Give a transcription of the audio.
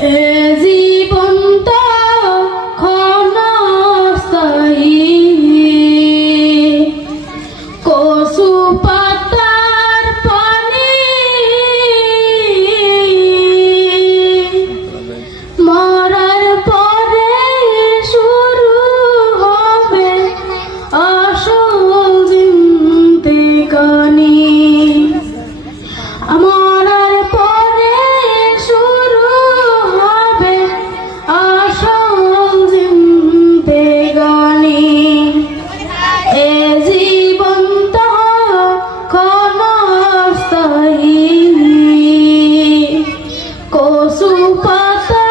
এ জীবনটা ক্ষণস্থায়ী, কচু পাতার পানি মরার পরে শুরু হবে আসল জিন্দেগানি। মরার পরে শুরু হবে আসল জিন্দেগানি। এ জীবনটা ক্ষণস্থায়ী, কচু পাতা